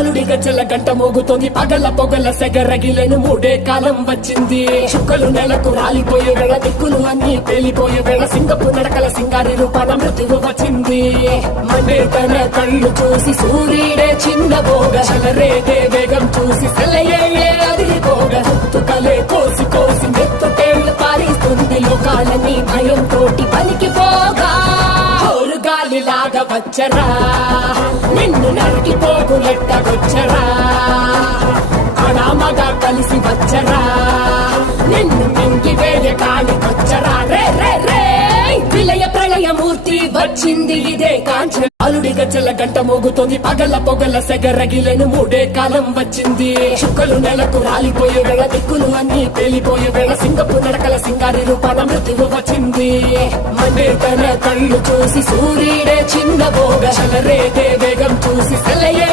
అలుడి గజ్జల గంట మోగుతోంది పగల పొగల సెగరగిలేను మూడే కాలం వచ్చింది చుక్కలు నెలకు రాలిపోయే వేళ దిక్కులు అన్ని పేలిపోయే వేళ సింగపు నడకల సింగారి రూపాన మృత్యువు వచ్చింది మండే తన కళ్ళు చూసి సూర్యుడే చిన్న బోగ చలరేగే వేగం చూసి సెలయే అదిరిపోగ తుకలే కోసి కోసి నెత్తుటేళ్లు పారిస్తుంది లోకాలని భయం తోటి పలికిపోగా గాలిలాగా వచ్చరా నిన్ను నరికి పోగులెట్టగొచ్చరా అడామగా కలిసి వచ్చరా నిన్ను మింగి వేయ కాలికొచ్చరా రే రే రే విలయ ప్రళయమూర్తి వచ్చింది ఇదే కాంచన అలుడి గజ్జల గంట మోగుతోంది పగల పొగల సెగరగిలేను మూడే కాలం వచ్చింది చుక్కలు నెలకు రాలిపోయే వేళ దిక్కులు అన్ని పేలిపోయే వేళ సింగపు నడకల సింగారి రూపాన మృత్యువు వచ్చింది మండే తన కళ్ళు చూసి సూర్యుడే చిన్న బోగ చలరేగే వేగం చూసి సెలయే